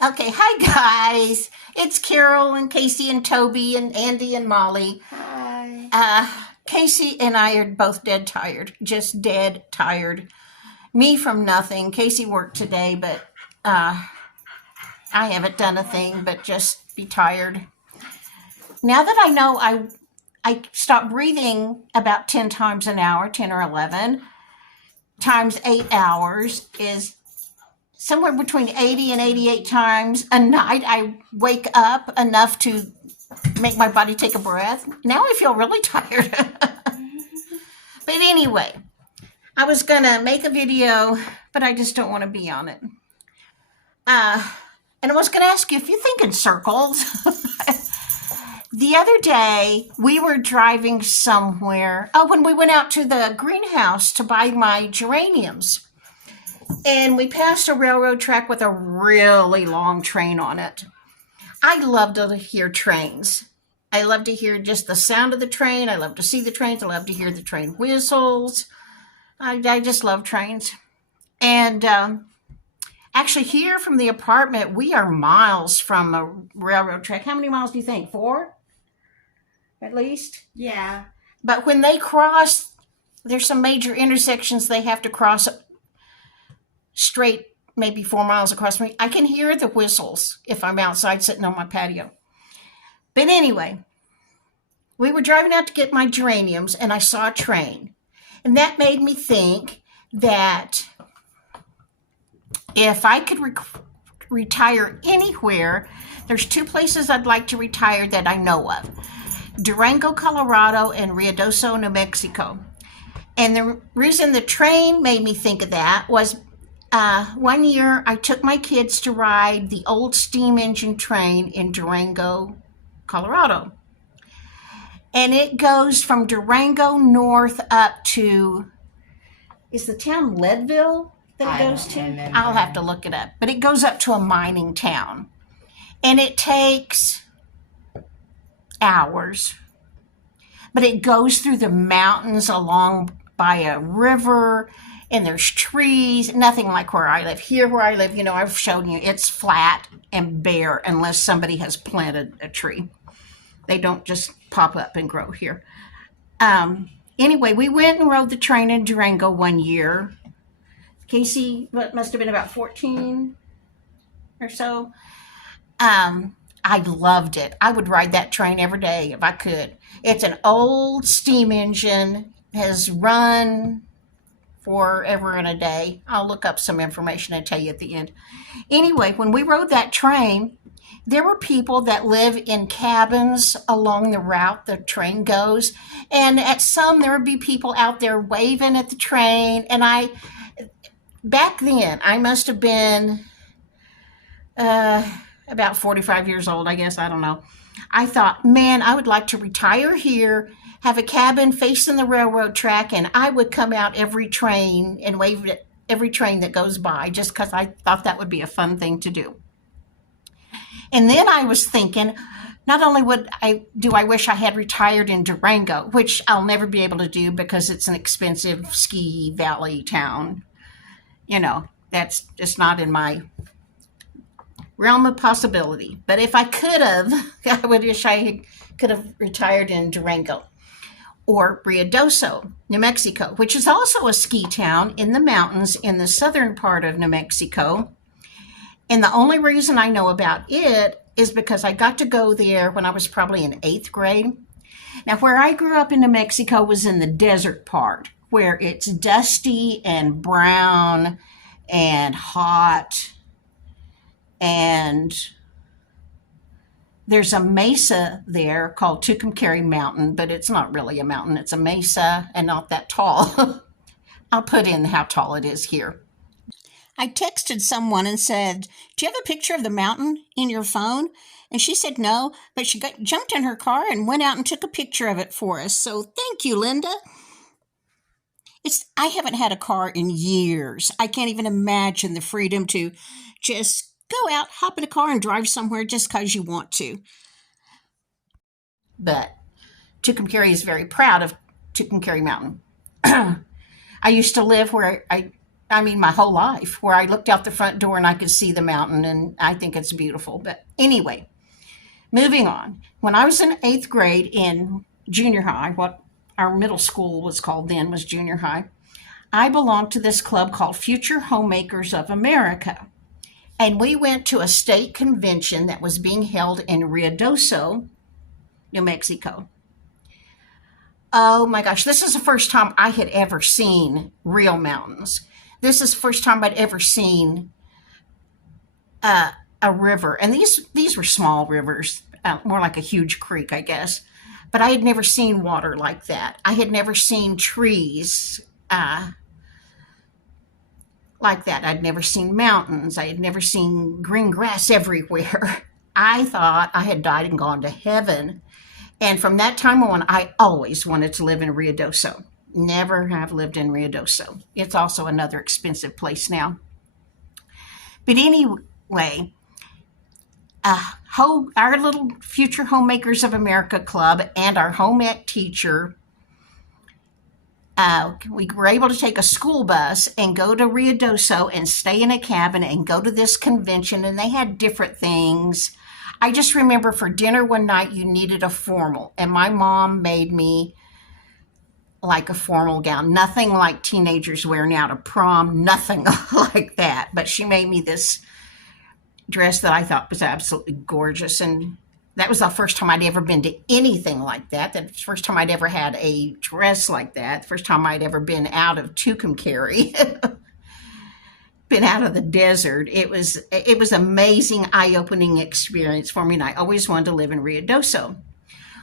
Okay, hi guys. It's Carol and Casey and Toby and Andy and Molly. Hi. Casey and I are both dead tired, just dead tired. Me from nothing. Casey worked today, but I haven't done a thing but just be tired. Now that I know I stop breathing about 10 times an hour, 10 or 11 times 8 hours is somewhere between 80 and 88 times a night. I wake up enough to make my body take a breath. Now I feel really tired. But anyway, I was gonna make a video, but I just don't want to be on it. And I was gonna ask you if you think in circles. The other day we were driving somewhere. Oh, when we went out to the greenhouse to buy my geraniums. And we passed a railroad track with a really long train on it. I love to hear trains. I love to hear just the sound of the train. I love to see the trains. I love to hear the train whistles. I just love trains. And actually, here from the apartment, we are miles from a railroad track. How many miles do you think? 4? At least? Yeah. But when they cross, there's some major intersections they have to cross straight, maybe 4 miles across me. I can hear the whistles if I'm outside sitting on my patio. But anyway, we were driving out to get my geraniums and I saw a train. And that made me think that if I could retire anywhere, there's 2 places I'd like to retire that I know of: Durango, Colorado, and Ruidoso, New Mexico. And the reason the train made me think of that was one year I took my kids to ride the old steam engine train in Durango, Colorado. And it goes from Durango north up to, is the town Leadville that it goes to? I'll have to look it up. But it goes up to a mining town. And it takes hours. But it goes through the mountains along by a river, and there's trees, nothing like where I live. Here where I live, I've shown you, it's flat and bare unless somebody has planted a tree. They don't just pop up and grow here. Anyway, we went and rode the train in Durango one year. Casey, what must have been about 14 or so. I loved it. I would ride that train every day if I could. It's an old steam engine, has run forever and a day. I'll look up some information and tell you at the end. Anyway, when we rode that train, there were people that live in cabins along the route the train goes. And at some, there would be people out there waving at the train. And back then, I must have been about 45 years old, I guess. I don't know. I thought, man, I would like to retire here, have a cabin facing the railroad track, and I would come out every train and wave at every train that goes by, just because I thought that would be a fun thing to do. And then I was thinking, not only do I wish I had retired in Durango, which I'll never be able to do because it's an expensive ski valley town. That's just not in my realm of possibility. But if I could have, I would wish I could have retired in Durango or Ruidoso, New Mexico, which is also a ski town in the mountains in the southern part of New Mexico. And the only reason I know about it is because I got to go there when I was probably in 8th grade. Now, where I grew up in New Mexico was in the desert part, where it's dusty and brown and hot. And there's a mesa there called Tucumcari Mountain, but it's not really a mountain. It's a mesa and not that tall. I'll put in how tall it is here. I texted someone and said, do you have a picture of the mountain in your phone? And she said no, but she jumped in her car and went out and took a picture of it for us. So thank you, Linda. I haven't had a car in years. I can't even imagine the freedom to just go out, hop in a car, and drive somewhere just because you want to. But Tucumcari is very proud of Tucumcari Mountain. I used to live where I I mean, my whole life, where I looked out the front door and I could see the mountain, and I think it's beautiful. But anyway, moving on. When I was in 8th grade in junior high, what our middle school was called then was junior high, I belonged to this club called Future Homemakers of America. And we went to a state convention that was being held in Ruidoso, New Mexico. Oh my gosh, this is the first time I had ever seen real mountains. This is the first time I'd ever seen a river. And these were small rivers, more like a huge creek, I guess. But I had never seen water like that. I had never seen trees like that. I'd never seen mountains. I had never seen green grass everywhere. I thought I had died and gone to heaven. And from that time on, I always wanted to live in Ruidoso. Never have lived in Ruidoso. It's also another expensive place now. But anyway, our little Future Homemakers of America club and our home ec teacher, we were able to take a school bus and go to Ruidoso and stay in a cabin and go to this convention, and they had different things. I just remember for dinner one night you needed a formal, and my mom made me like a formal gown, nothing like teenagers wear now to prom, nothing like that. But she made me this dress that I thought was absolutely gorgeous, and that was the first time I'd ever been to anything like that. That's the first time I'd ever had a dress like that. The first time I'd ever been out of Tucumcari, been out of the desert. It was amazing, eye-opening experience for me, and I always wanted to live in Ruidoso.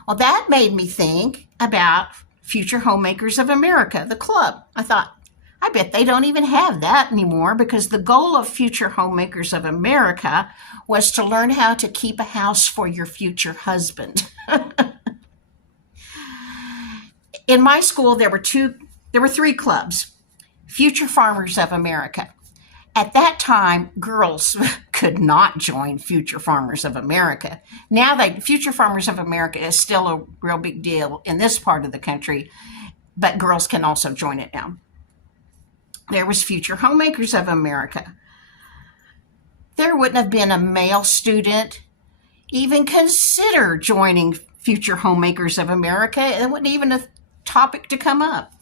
Well, that made me think about Future Homemakers of America, the club. I thought, I bet they don't even have that anymore, because the goal of Future Homemakers of America was to learn how to keep a house for your future husband. In my school, there were 3 clubs. Future Farmers of America. At that time, girls could not join Future Farmers of America. Now, Future Farmers of America is still a real big deal in this part of the country, but girls can also join it now. There was Future Homemakers of America. There wouldn't have been a male student even consider joining Future Homemakers of America. It wasn't even a topic to come up.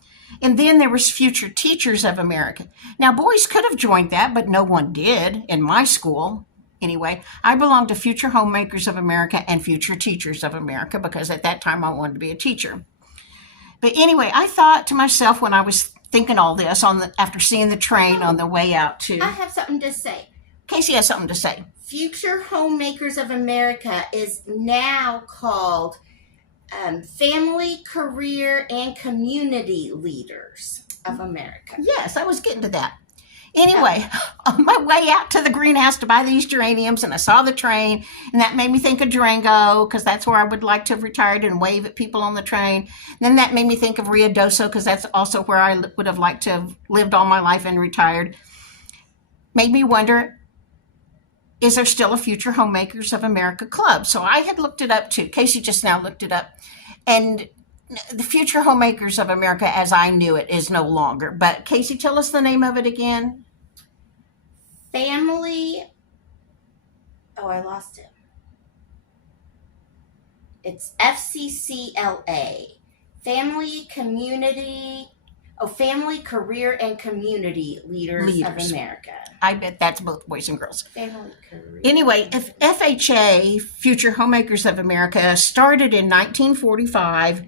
And then there was Future Teachers of America. Now, boys could have joined that, but no one did in my school. Anyway, I belonged to Future Homemakers of America and Future Teachers of America, because at that time I wanted to be a teacher. But anyway, I thought to myself when I was thinking all this after seeing the train on the way out to... I have something to say. Casey has something to say. Future Homemakers of America is now called Family, Career, and Community Leaders of America. Yes, I was getting to that. Anyway, on my way out to the greenhouse to buy these geraniums, and I saw the train, and that made me think of Durango, because that's where I would like to have retired and wave at people on the train. And then that made me think of Ruidoso, because that's also where I would have liked to have lived all my life and retired. Made me wonder, is there still a Future Homemakers of America club? So I had looked it up too. Casey just now looked it up. And the Future Homemakers of America, as I knew it, is no longer. But Casey, tell us the name of it again. Family. Oh, I lost it. It's FCCLA. Family, Community. Oh, Family, Career, and Community Leaders of America. I bet that's both boys and girls. Family, Career. Anyway, if FHA, Future Homemakers of America, started in 1945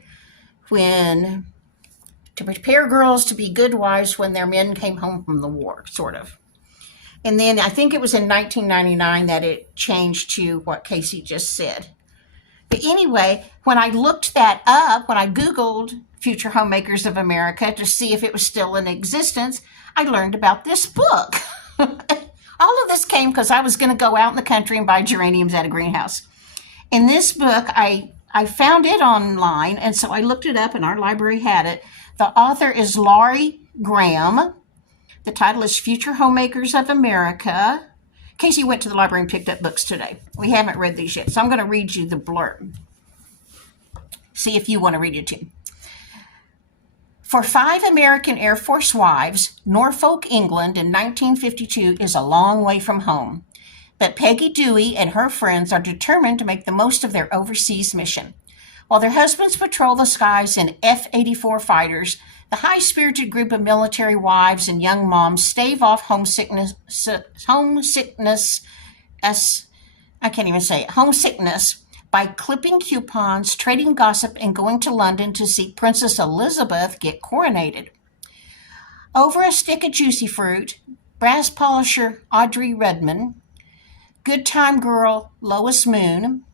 to prepare girls to be good wives when their men came home from the war, sort of. And then I think it was in 1999 that it changed to what Casey just said. But anyway, when I looked that up, when I Googled Future Homemakers of America to see if it was still in existence, I learned about this book. All of this came because I was going to go out in the country and buy geraniums at a greenhouse. In this book, I found it online, and so I looked it up, and our library had it. The author is Laurie Graham. The title is Future Homemakers of America. Casey went to the library and picked up books today. We haven't read these yet, so I'm going to read you the blurb. See if you want to read it too. For 5 American Air Force wives, Norfolk, England in 1952 is a long way from home. But Peggy Dewey and her friends are determined to make the most of their overseas mission. While their husbands patrol the skies in F-84 fighters, the high-spirited group of military wives and young moms stave off homesickness by clipping coupons, trading gossip, and going to London to see Princess Elizabeth get coronated. Over a stick of juicy fruit, brass polisher Audrey Redman, good time girl Lois Moon,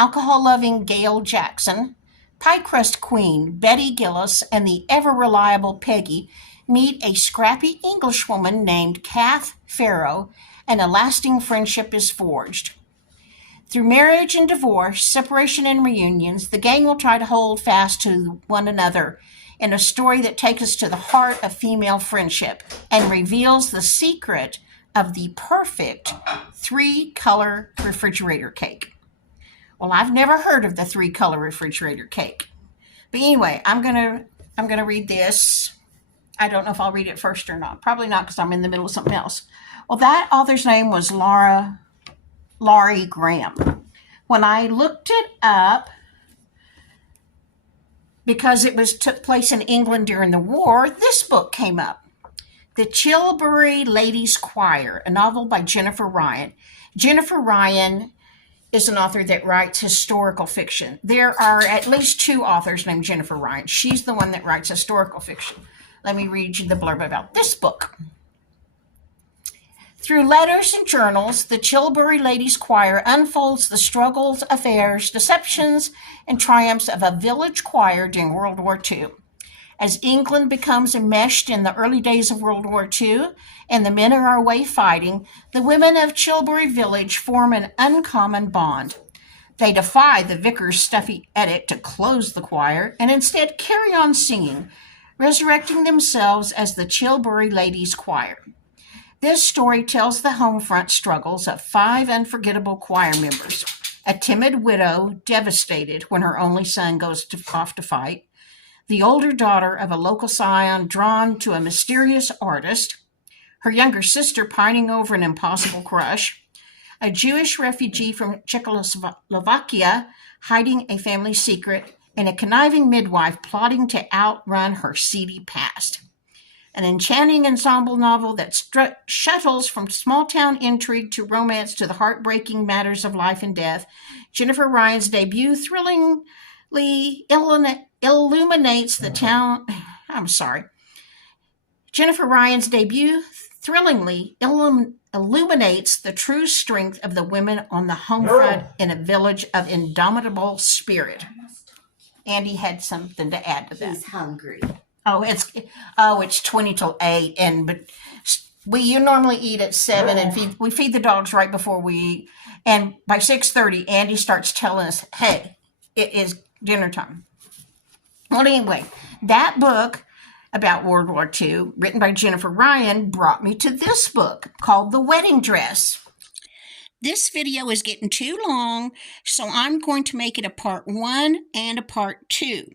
alcohol-loving Gail Jackson, pie crust queen Betty Gillis, and the ever-reliable Peggy meet a scrappy Englishwoman named Kath Farrow, and a lasting friendship is forged. Through marriage and divorce, separation and reunions, the gang will try to hold fast to one another in a story that takes us to the heart of female friendship and reveals the secret of the perfect 3-color refrigerator cake. Well, I've never heard of the 3-color refrigerator cake. But anyway, I'm gonna read this. I don't know if I'll read it first or not. Probably not, because I'm in the middle of something else. Well, that author's name was Laurie Graham. When I looked it up, because it took place in England during the war, this book came up. The Chilbury Ladies' Choir, a novel by Jennifer Ryan. Jennifer Ryan is an author that writes historical fiction. There are at least 2 authors named Jennifer Ryan. She's the one that writes historical fiction. Let me read you the blurb about this book. Through letters and journals, the Chilbury Ladies' Choir unfolds the struggles, affairs, deceptions, and triumphs of a village choir during World War II. As England becomes enmeshed in the early days of World War II and the men are away fighting, the women of Chilbury Village form an uncommon bond. They defy the vicar's stuffy edict to close the choir and instead carry on singing, resurrecting themselves as the Chilbury Ladies' Choir. This story tells the home front struggles of 5 unforgettable choir members: a timid widow devastated when her only son goes off to fight, the older daughter of a local scion drawn to a mysterious artist, her younger sister pining over an impossible crush, a Jewish refugee from Czechoslovakia hiding a family secret, and a conniving midwife plotting to outrun her seedy past. An enchanting ensemble novel that shuttles from small-town intrigue to romance to the heartbreaking matters of life and death, Jennifer Ryan's debut thrillingly illuminates the town. Jennifer Ryan's debut thrillingly illuminates the true strength of the women on the home front in a village of indomitable spirit. Andy had something to add to that. He's hungry. It's 20 till 8, but you normally eat at 7, and we feed the dogs right before we eat. And by 6:30, Andy starts telling us, "Hey, it is dinner time." Well, anyway, that book about World War II, written by Jennifer Ryan, brought me to this book called The Wedding Dress. This video is getting too long, so I'm going to make it a part 1 and a part 2.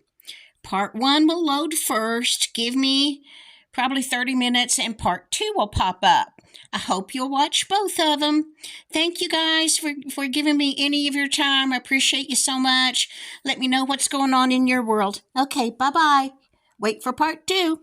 Part 1 will load first, give me probably 30 minutes, and part 2 will pop up. I hope you'll watch both of them. Thank you guys for giving me any of your time. I appreciate you so much. Let me know what's going on in your world. Okay, bye-bye. Wait for part 2.